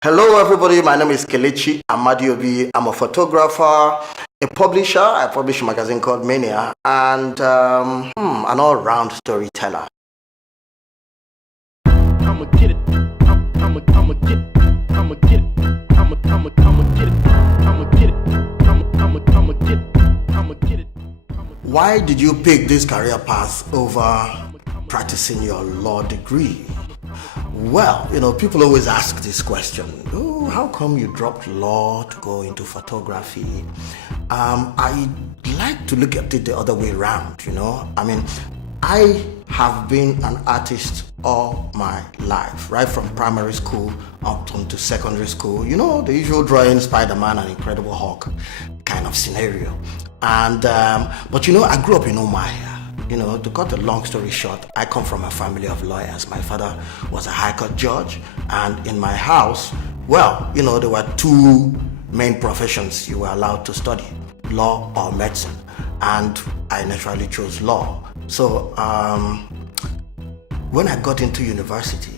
Hello, everybody. My name is Kelechi Amadi-Obi. I'm a photographer, a publisher. I publish a magazine called Mania, and an all-round storyteller. I'ma get it. I'ma get it. I'ma get it. I'ma get it. I'ma get it. I'ma get it. I'ma get it. Why did you pick this career path over practicing your law degree? Well, people always ask this question. Oh, how come you dropped law to go into photography? I like to look at it the other way around, I have been an artist all my life, right from primary school up to secondary school. The usual drawing Spider-Man and Incredible Hulk kind of scenario. And, but I grew up in Umuahia. To cut a long story short, I come from a family of lawyers. My father was a high court judge, and in my house, there were two main professions you were allowed to study, law or medicine, and I naturally chose law. So when I got into university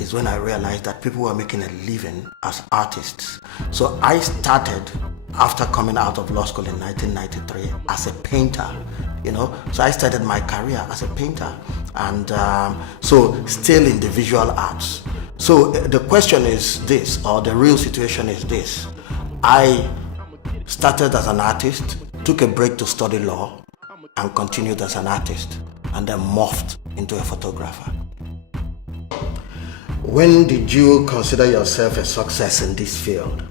is when I realized that people were making a living as artists. So I started, after coming out of law school in 1993, as a painter. So I started my career as a painter, and so still in the visual arts. So the question is this, or the real situation is this: I started as an artist, took a break to study law, and continued as an artist, and then morphed into a photographer. When did you consider yourself a success in this field?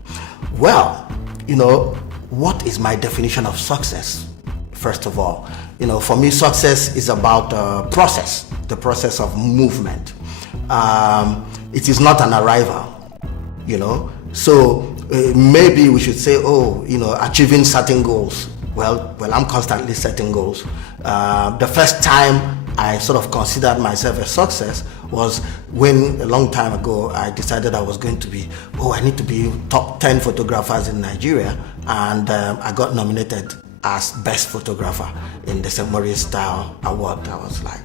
Well, what is my definition of success? First of all, for me, success is about the process of movement. It is not an arrival, So maybe we should say, achieving certain goals. Well, I'm constantly setting goals. The first time I sort of considered myself a success was when, a long time ago, I decided I was going to be, I need to be top 10 photographers in Nigeria, and I got nominated as best photographer in the St. Maurice Style Award. I was like,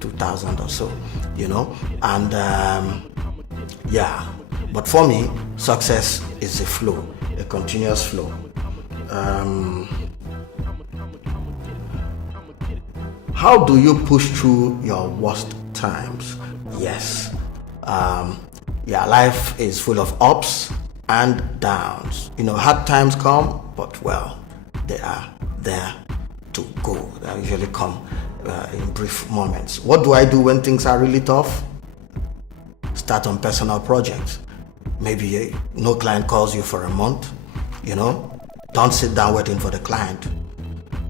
2000 or so, and but for me, success is a flow, a continuous flow. How do you push through your worst times? Yes. Life is full of ups and downs. Hard times come, but they are there to go. They usually come in brief moments. What do I do when things are really tough? Start on personal projects. Maybe no client calls you for a month. Don't sit down waiting for the client.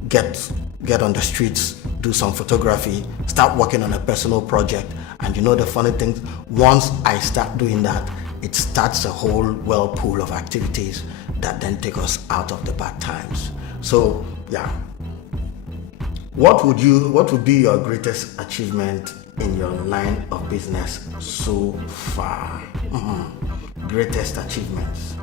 Get on the streets, do some photography, start working on a personal project. And the funny thing, once I start doing that, it starts a whole whirlpool of activities that then take us out of the bad times. So what would be your greatest achievement in your line of business so far? Greatest achievements.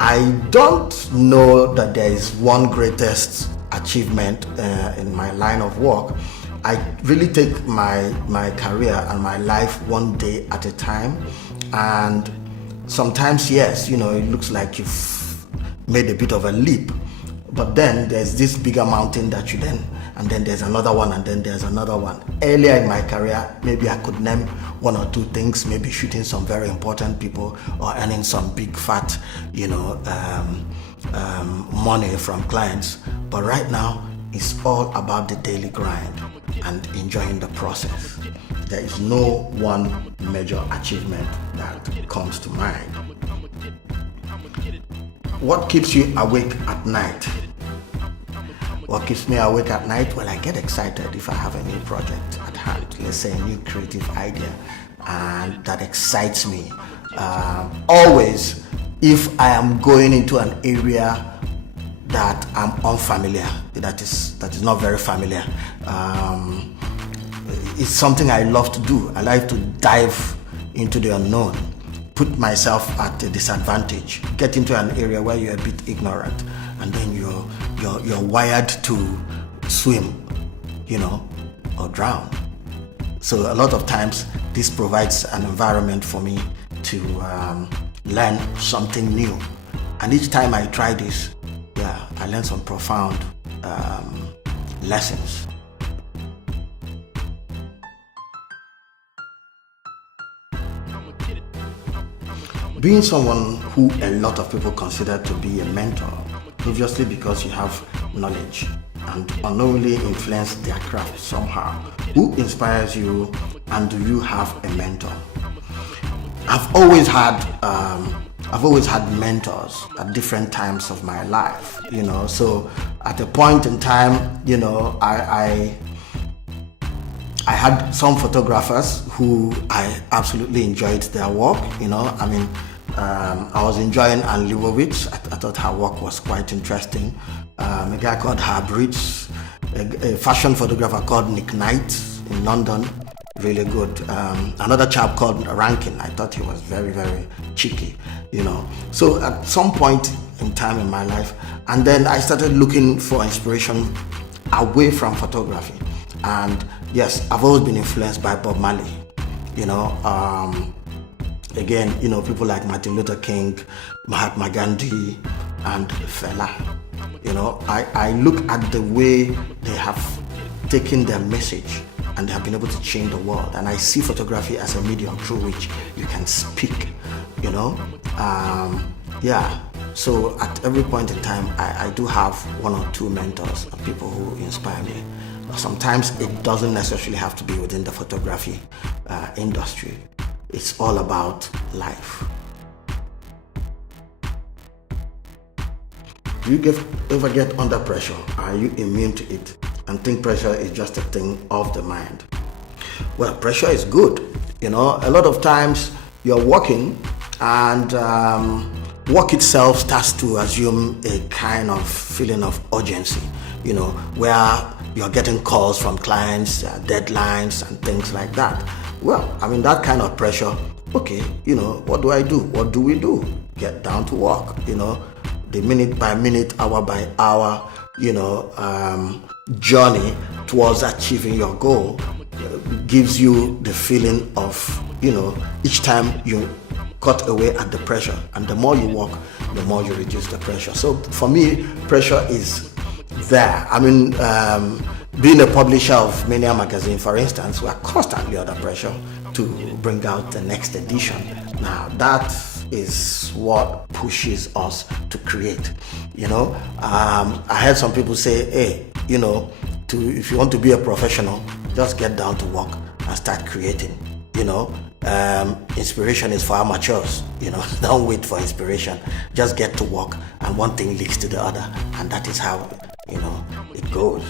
I don't know that there is one greatest achievement in my line of work. I really take my career and my life one day at a time, and sometimes, yes, it looks like you've made a bit of a leap, but then there's this bigger mountain that you and then there's another one, and then there's another one. Earlier in my career, maybe I could name one or two things, maybe shooting some very important people or earning some big fat, money from clients. But right now, it's all about the daily grind and enjoying the process. There is no one major achievement that comes to mind. What keeps you awake at night? What keeps me awake at night? Well, I get excited if I have a new project at hand, let's say a new creative idea, and that excites me. Always, if I am going into an area that I'm unfamiliar, that is not very familiar, it's something I love to do. I like to dive into the unknown, put myself at a disadvantage, get into an area where you're a bit ignorant, and then you're wired to swim, or drown. So a lot of times this provides an environment for me to learn something new. And each time I try this, I learn some profound lessons. Being someone who a lot of people consider to be a mentor, obviously because you have knowledge and unknowingly influence their craft somehow. Who inspires you, and do you have a mentor? I've always had mentors at different times of my life, so at a point in time, I had some photographers who I absolutely enjoyed their work. I was enjoying Anne Leibovitz. I thought her work was quite interesting. A guy called Herb Ritz, a fashion photographer called Nick Knight in London, really good. Another chap called Rankin, I thought he was very, very cheeky, So at some point in time in my life, and then I started looking for inspiration away from photography. And yes, I've always been influenced by Bob Marley, again, people like Martin Luther King, Mahatma Gandhi, and Fela. I look at the way they have taken their message and they have been able to change the world. And I see photography as a medium through which you can speak, So at every point in time, I do have one or two mentors, people who inspire me. Sometimes it doesn't necessarily have to be within the photography industry. It's all about life. Do you ever get under pressure? Are you immune to it and think pressure is just a thing of the mind? Well, pressure is good. A lot of times you're working and work itself starts to assume a kind of feeling of urgency, where you're getting calls from clients, deadlines and things like that. Well, that kind of pressure, okay, what do I do? What do we do? Get down to work, the minute by minute, hour by hour, journey towards achieving your goal gives you the feeling of, each time you cut away at the pressure. And the more you work, the more you reduce the pressure. So for me, pressure is there. Being a publisher of Mania magazine, for instance, we are constantly under pressure to bring out the next edition. Now, that is what pushes us to create. I heard some people say, hey, if you want to be a professional, just get down to work and start creating. Inspiration is for amateurs. Don't wait for inspiration. Just get to work, and one thing leads to the other, and that is how it goes.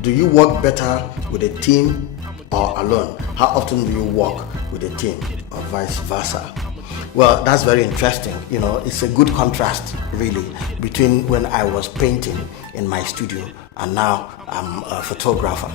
Do you work better with a team or alone? How often do you work with a team, or vice versa? Well, that's very interesting. It's a good contrast, really, between when I was painting in my studio and now I'm a photographer.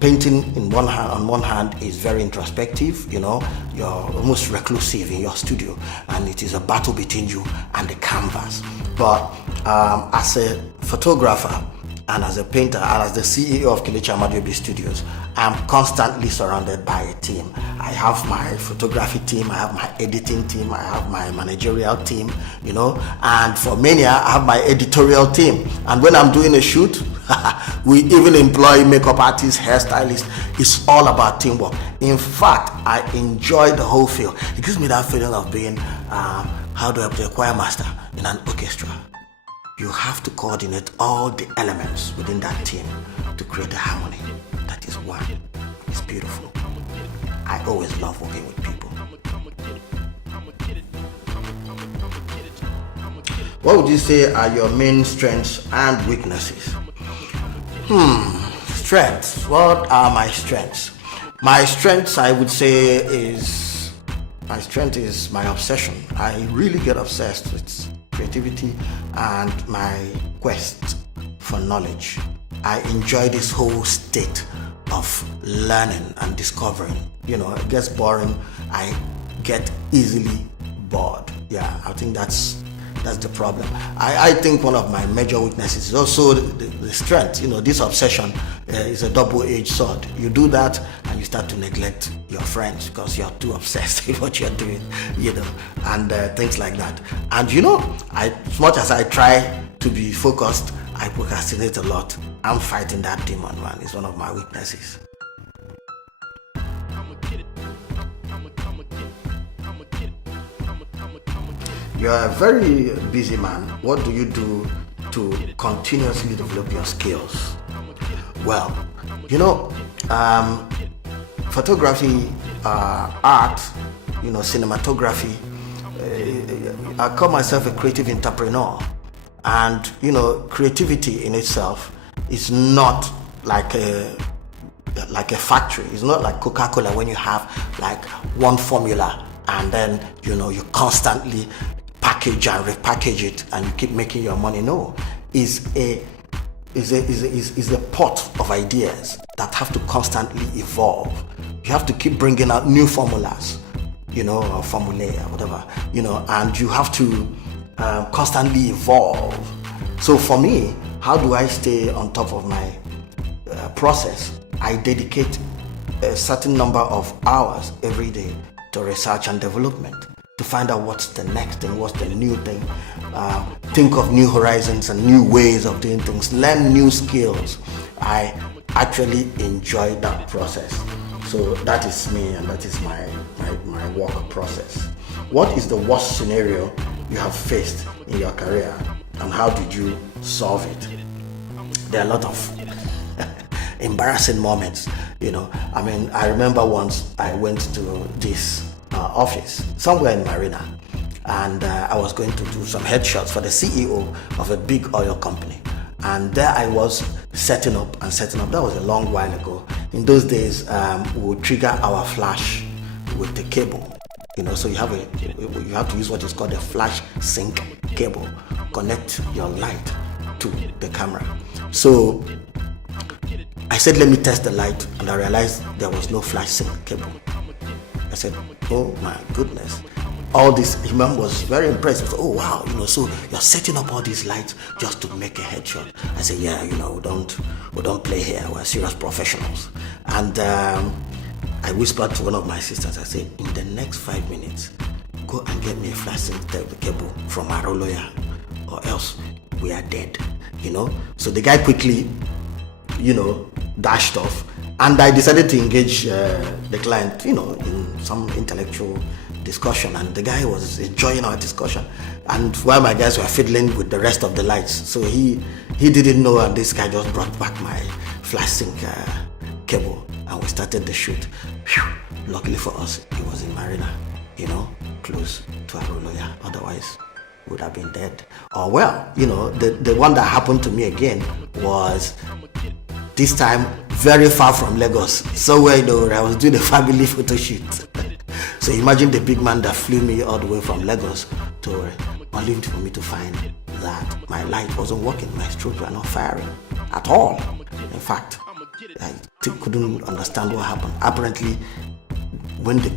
Painting on one hand is very introspective. You're almost reclusive in your studio, and it is a battle between you and the canvas. But as a photographer, and as a painter, and as the CEO of Kelechi Amadi-Obi Studios, I'm constantly surrounded by a team. I have my photography team, I have my editing team, I have my managerial team, and for Mania, I have my editorial team. And when I'm doing a shoot, we even employ makeup artists, hairstylists. It's all about teamwork. In fact, I enjoy the whole feel. It gives me that feeling of being, a choir master in an orchestra. You have to coordinate all the elements within that team to create a harmony that is one. It's beautiful. I always love working with people. What would you say are your main strengths and weaknesses? Strengths. What are my strengths? My strengths, I would say, is my obsession. I really get obsessed with creativity and my quest for knowledge. I enjoy this whole state of learning and discovering. It gets boring. I get easily bored. I think that's That's the problem. I think one of my major weaknesses is also the strength. This obsession is a double-edged sword. You do that and you start to neglect your friends because you're too obsessed with what you're doing, and things like that. And as much as I try to be focused, I procrastinate a lot. I'm fighting that demon, man. It's one of my weaknesses. You're a very busy man. What do you do to continuously develop your skills? Well, photography, art, cinematography, I call myself a creative entrepreneur. And, creativity in itself is not like a factory. It's not like Coca-Cola when you have like one formula and then, you constantly package and repackage it and you keep making your money. No, is a pot of ideas that have to constantly evolve. You have to keep bringing out new formulas, or formulae or whatever, and you have to constantly evolve. So for me, how do I stay on top of my process? I dedicate a certain number of hours every day to research and development, to find out what's the next thing, what's the new thing, think of new horizons and new ways of doing things, learn new skills. I actually enjoy that process. So that is me, and that is my work process. What is the worst scenario you have faced in your career, and how did you solve it? There are a lot of embarrassing moments. I remember once I went to this office somewhere in Marina, and I was going to do some headshots for the CEO of a big oil company. And there I was setting up. That was a long while ago. In those days, we would trigger our flash with the cable. So you have to use what is called a flash sync cable. Connect your light to the camera. So I said, let me test the light, and I realized there was no flash sync cable. I said, oh my goodness. All this, Imam was very impressed. He said, oh wow, so you're setting up all these lights just to make a headshot. I said, yeah, we don't play here. We're serious professionals. And I whispered to one of my sisters, I said, in the next 5 minutes, go and get me a flash sync cable from our lawyer, or else we are dead, So the guy quickly, dashed off, and I decided to engage the client, in some intellectual discussion, and the guy was enjoying our discussion, and while my guys were fiddling with the rest of the lights. So he didn't know, and this guy just brought back my flash sync cable, and we started the shoot. Whew. Luckily for us, it was in Marina, close to our lawyer. Otherwise, would have been dead. Or the one that happened to me again was this time very far from Lagos. So where I was doing a family photo shoot. So imagine the big man that flew me all the way from Lagos to only for me to find that my light wasn't working. My strobes were not firing at all. In fact, I couldn't understand what happened. Apparently, when the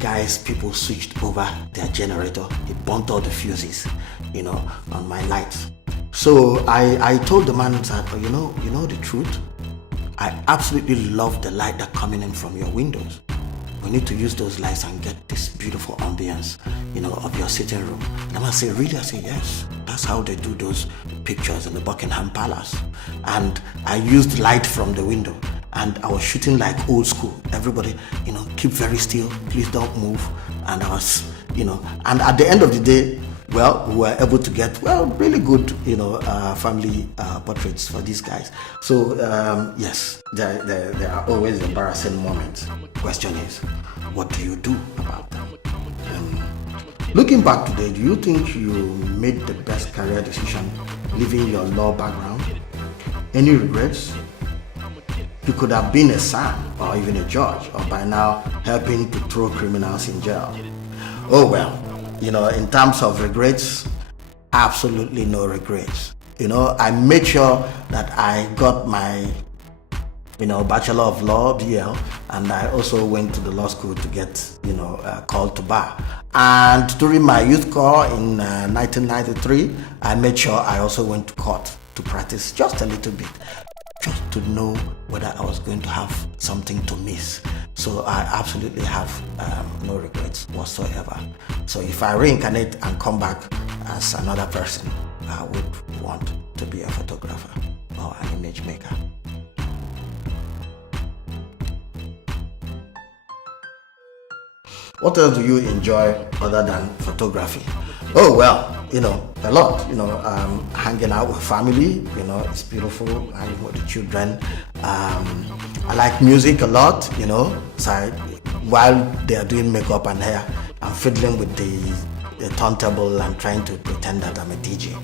people switched over their generator, it burnt all the fuses, on my lights. So I told the man that, you know the truth? I absolutely love the light that coming in from your windows. We need to use those lights and get this beautiful ambience, of your sitting room. And the man said, really? I said, yes. That's how they do those pictures in the Buckingham Palace. And I used light from the window. And I was shooting like old school. Everybody, keep very still. Please don't move. And I was, and at the end of the day, we were able to get, really good, family portraits for these guys. So, yes, there are always embarrassing moments. Question is, what do you do about them? Looking back today, do you think you made the best career decision leaving your law background? Any regrets? You could have been a son or even a judge, or by now helping to throw criminals in jail. Oh well. In terms of regrets, absolutely no regrets. I made sure that I got my Bachelor of Law, BL, and I also went to the law school to get, called to bar. And during my youth corps in 1993, I made sure I also went to court to practice just a little bit, just to know whether I was going to have something to miss. So I absolutely have no regrets whatsoever. So if I reincarnate and come back as another person, I would want to be a photographer or an image maker. What else do you enjoy other than photography? Oh, well, a lot. Hanging out with family, it's beautiful, hanging with the children. I like music a lot, so while they are doing makeup and hair, I'm fiddling with the turntable and trying to pretend that I'm a DJ,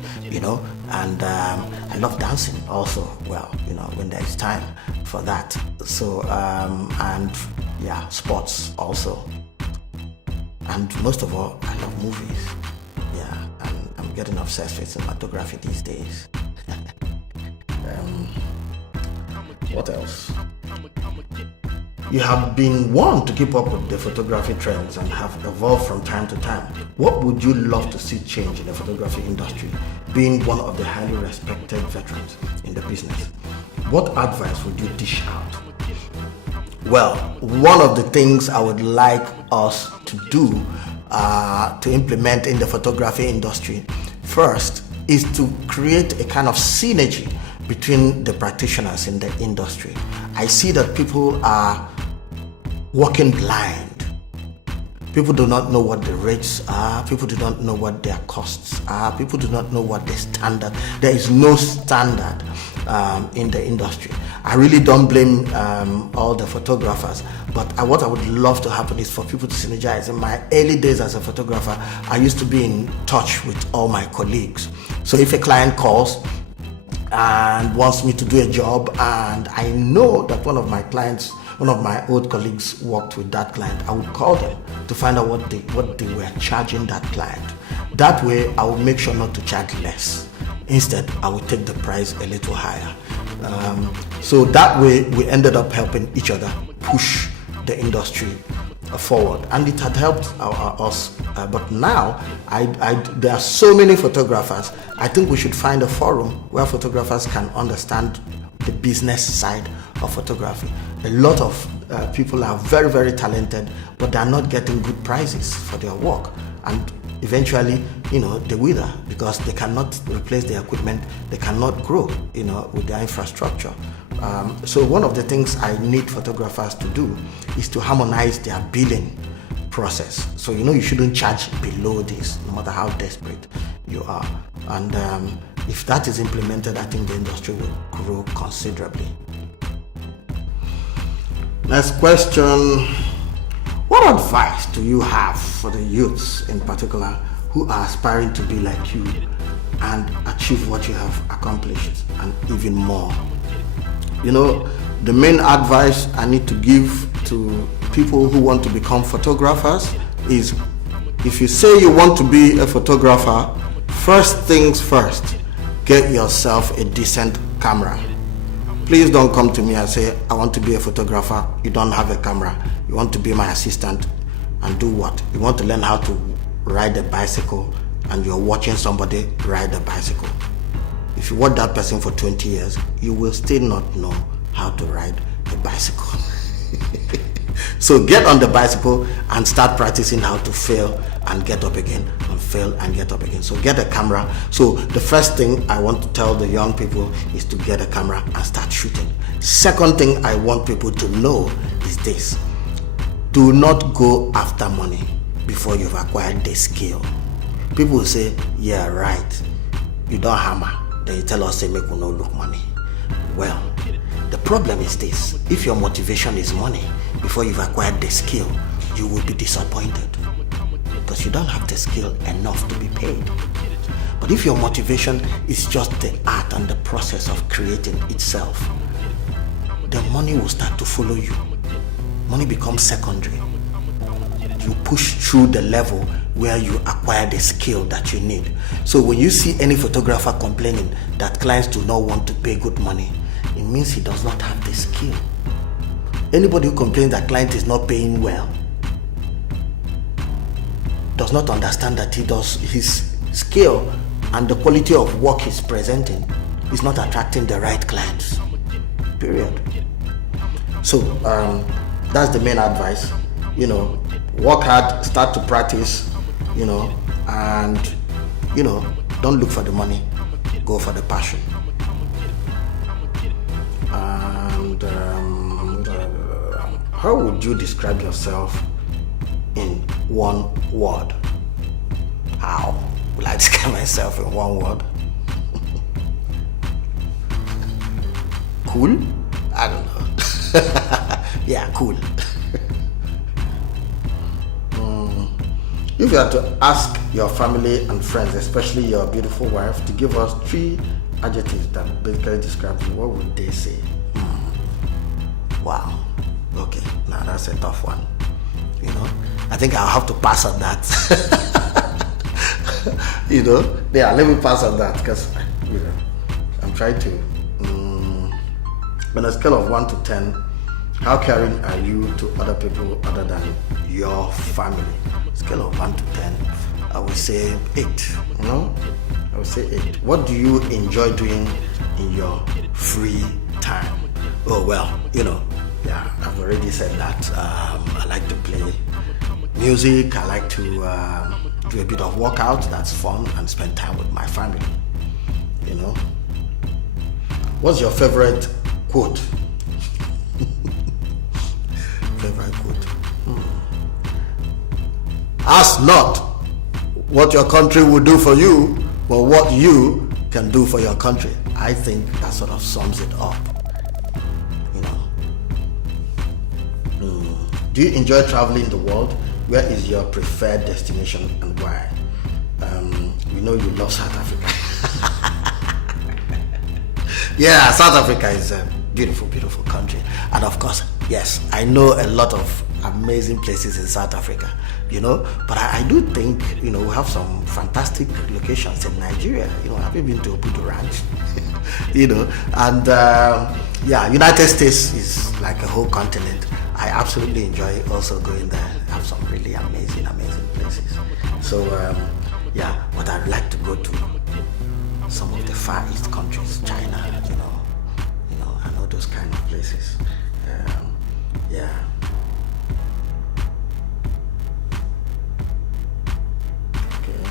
and I love dancing also, when there is time for that. So, sports also. And most of all, I love movies. Yeah, and I'm getting obsessed with cinematography these days. What else? You have been one to keep up with the photography trends and have evolved from time to time. What would you love to see change in the photography industry, being one of the highly respected veterans in the business? What advice would you dish out? Well, one of the things I would like us to do, to implement in the photography industry, first is to create a kind of synergy between the practitioners in the industry. I see that people are walking blind. People do not know what the rates are. People do not know what their costs are. People do not know what the standard. There is no standard in the industry. I really don't blame all the photographers, but what I would love to happen is for people to synergize. In my early days as a photographer, I used to be in touch with all my colleagues. So if a client calls and wants me to do a job, and I know that one of my old colleagues worked with that client, I would call them to find out what they were charging that client. That way, I would make sure not to charge less. Instead, I would take the price a little higher. So that way, we ended up helping each other push the industry forward, and it had helped us. But now, there are so many photographers. I think we should find a forum where photographers can understand the business side of photography. A lot of people are very, very talented, but they are not getting good prices for their work. And eventually, they wither because they cannot replace their equipment, they cannot grow, with their infrastructure. So one of the things I need photographers to do is to harmonize their billing process. So, you shouldn't charge below this, no matter how desperate you are. And if that is implemented, I think the industry will grow considerably. Next question. What advice do you have for the youths in particular who are aspiring to be like you and achieve what you have accomplished and even more? The main advice I need to give to people who want to become photographers is, if you say you want to be a photographer, first things first, get yourself a decent camera. Please don't come to me and say, I want to be a photographer, you don't have a camera. You want to be my assistant and do what? You want to learn how to ride a bicycle and you're watching somebody ride a bicycle. If you watch that person for 20 years, you will still not know how to ride a bicycle. So get on the bicycle and start practicing how to fail and get up again, and fail and get up again. So get a camera. So the first thing I want to tell the young people is to get a camera and start shooting. Second thing I want people to know is this: do not go after money before you've acquired the skill. People will say, yeah, right, you don't hammer. Then you tell us, say, make we no look money. Well, the problem is this: if your motivation is money before you've acquired the skill, you will be disappointed because you don't have the skill enough to be paid. But if your motivation is just the art and the process of creating itself, the money will start to follow you. Money becomes secondary. You push through the level where you acquire the skill that you need. So when you see any photographer complaining that clients do not want to pay good money, it means he does not have the skill. Anybody who complains that client is not paying well does not understand that his skill and the quality of work he's presenting is not attracting the right clients. Period. So that's the main advice. Work hard, start to practice, and don't look for the money, go for the passion. And how would you describe yourself in one word? How will I describe myself in one word? Cool? I don't know. Yeah, cool. If you had to ask your family and friends, especially your beautiful wife, to give us 3 adjectives that basically describe you, what would they say? Wow. Okay, now that's a tough one. I think I'll have to pass on that. Yeah, let me pass on that because I'm trying to. On a scale of 1 to 10, how caring are you to other people other than your family? Scale of 1 to 10, I would say 8. I would say 8. What do you enjoy doing in your free time? Oh well, yeah, I've already said that. I like to play music. I like to do a bit of workout. That's fun, and spend time with my family. What's your favorite quote? Favorite quote. Ask not what your country will do for you, but what you can do for your country. I think that sort of sums it up. Do you enjoy traveling the world? Where is your preferred destination and why? We know you love South Africa. Yeah, South Africa is a beautiful, beautiful country. And of course, yes, I know a lot of amazing places in South Africa, but I do think, we have some fantastic locations in Nigeria. Have you been to Obudu Ranch? And yeah, United States is like a whole continent. I absolutely enjoy also going there. Have some really amazing places. So yeah, but I'd like to go to some of the Far East countries, China, I know those kind of places. Yeah. Okay.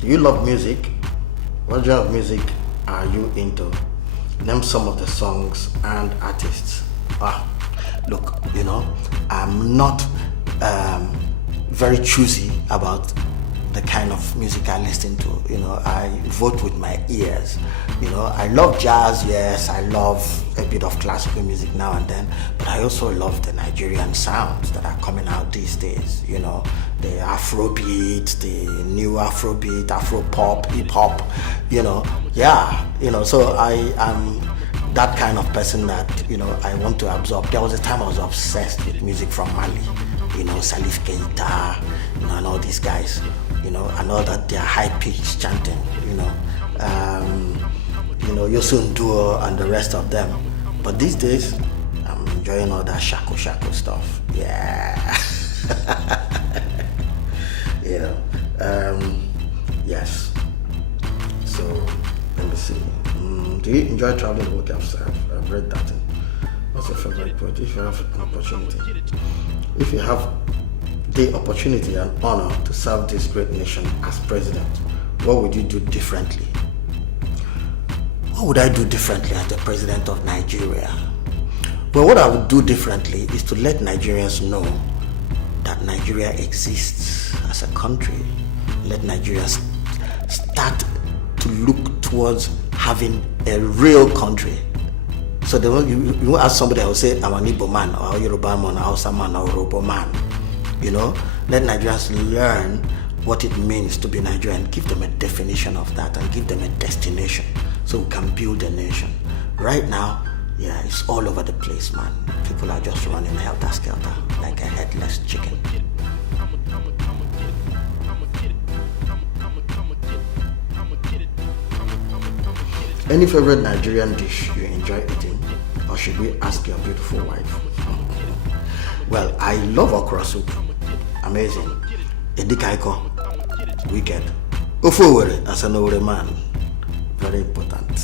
Do you love music? What genre of music are you into? Name some of the songs and artists. Look, I'm not very choosy about the kind of music I listen to. I vote with my ears. I love jazz, yes, I love a bit of classical music now and then, but I also love the Nigerian sounds that are coming out these days. The Afrobeat, the new Afrobeat, Afro-pop, hip-hop, yeah, so I am that kind of person that, I want to absorb. There was a time I was obsessed with music from Mali, Salif Keita, and all these guys, I know that they're high-pitched chanting, Yosun Duo and the rest of them. But these days, I'm enjoying all that shako stuff. Yeah. Yes. So, let me see. Do you enjoy traveling the work? I've read that. What's your favorite quote? If you have an opportunity. If you have the opportunity and honor to serve this great nation as president, what would you do differently? What would I do differently as the president of Nigeria? Well, what I would do differently is to let Nigerians know that Nigeria exists as a country. Let Nigerians start to look towards having a real country. So you ask somebody, I will say, I'm an Igbo man, or a Yoruba man, or Hausa man, or Yoruba man. Let Nigerians learn what it means to be Nigerian, give them a definition of that, and give them a destination so we can build a nation. Right now, yeah, it's all over the place, man. People are just running helter-skelter like a headless chicken. Any favorite Nigerian dish you enjoy eating? Or should we ask your beautiful wife? Well, I love okra soup. Amazing. Edikaiko. Wicked. Ofowere as an old man. Very important.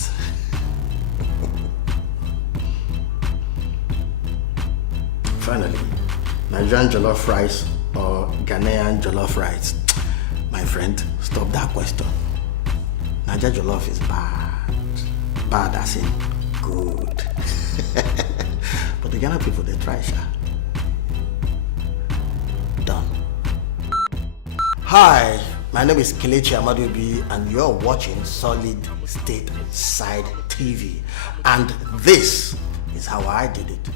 Finally, Nigerian jollof rice or Ghanaian jollof rice? My friend, stop that question. Nigeria jollof is bad. Bad as in good. But the Ghana people, they try, sha. Done. Hi, my name is Kelechi Amadi-Obi and you're watching Solid State Side TV. And this is how I did it.